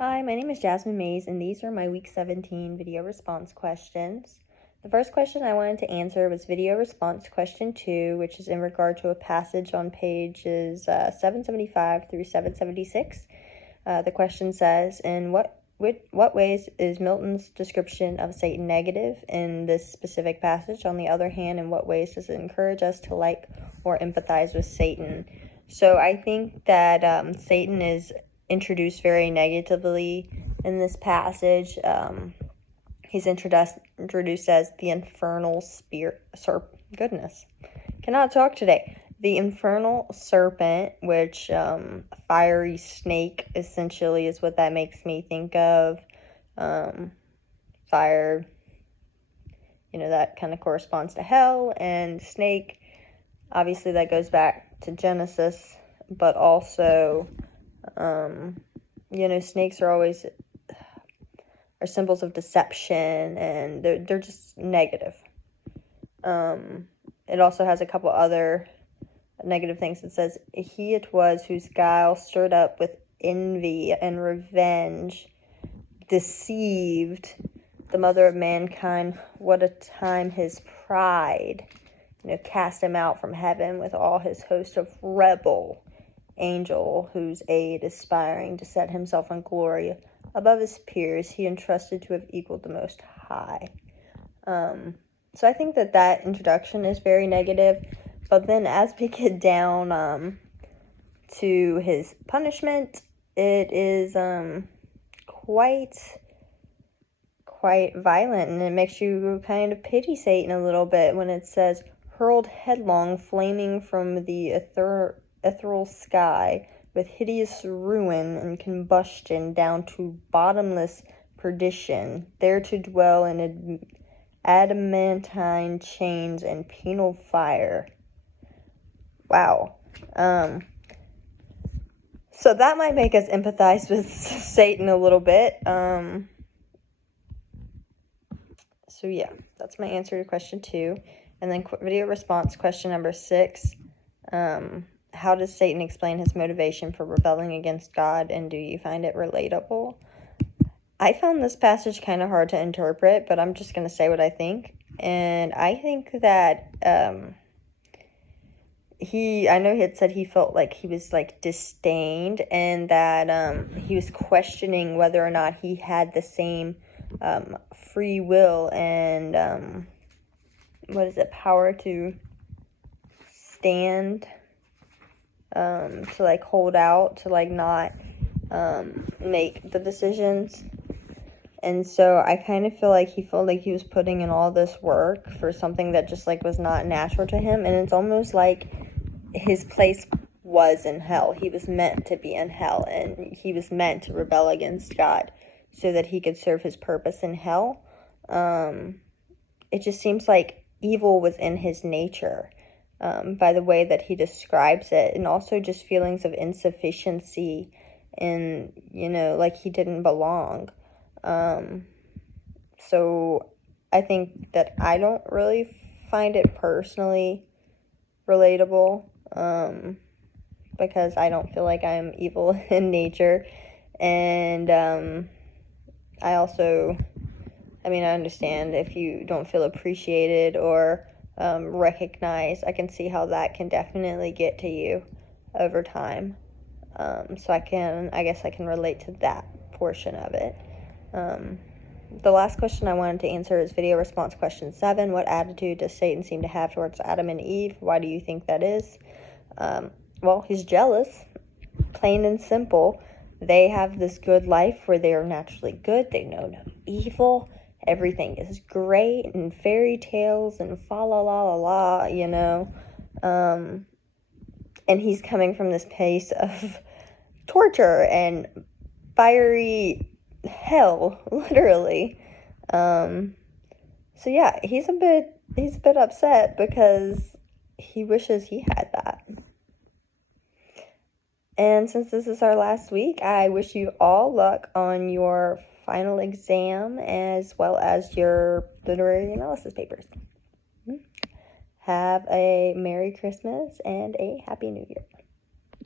Hi, my name is Jasmine Mays, and these are my week 17 video response questions. The first question I wanted to answer was video response question 2, which is in regard to a passage on pages 775 through 776. The question says, in what ways is Milton's description of Satan negative in this specific passage? On the other hand, in what ways does it encourage us to like or empathize with Satan? So I think that Satan is introduced very negatively in this passage. He's introduced as the infernal goodness, cannot talk today. The infernal serpent, which fiery snake essentially is what that makes me think of. Fire, that kind of corresponds to hell, and snake, obviously that goes back to Genesis, but also snakes are symbols of deception, and they're just negative. It also has a couple other negative things. It says, he it was whose guile stirred up with envy and revenge, deceived the mother of mankind. What a time his pride, cast him out from heaven with all his host of rebel angel, whose aid aspiring to set himself in glory above his peers, he entrusted to have equaled the Most High. So I think that introduction is very negative, but then as we get down to his punishment, it is quite violent, and it makes you kind of pity Satan a little bit when it says, hurled headlong, flaming from the ethereal sky, with hideous ruin and combustion down to bottomless perdition, there to dwell in adamantine chains and penal fire. Wow. So that might make us empathize with Satan a little bit. So yeah, that's my answer to question 2. And then video response question number 6. How does Satan explain his motivation for rebelling against God, and do you find it relatable? I found this passage kind of hard to interpret, but I'm just going to say what I think. And I think that I know he had said he felt like he was disdained, and that he was questioning whether or not he had the same free will and power to stand, to hold out, to not make the decisions. And so I kind of feel like he felt like he was putting in all this work for something that just was not natural to him. And it's almost like his place was in hell. He was meant to be in hell, and he was meant to rebel against God so that he could serve his purpose in hell. It just seems like evil was in his nature, by the way that he describes it, and also just feelings of insufficiency and, like he didn't belong. So I think that I don't really find it personally relatable, because I don't feel like I'm evil in nature. And I also, I understand if you don't feel appreciated or recognized, I can see how that can definitely get to you over time. So I guess I can relate to that portion of it. The last question I wanted to answer is video response question 7. What attitude does Satan seem to have towards Adam and Eve? Why do you think that is? Well, he's jealous, plain and simple. They have this good life where they are naturally good. They know no evil. Everything is great and fairy tales and fa la la la la, and he's coming from this place of torture and fiery hell, literally. So yeah, he's a bit upset because he wishes he had that. And since this is our last week, I wish you all luck on your final exam as well as your literary analysis papers. Have a Merry Christmas and a Happy New Year.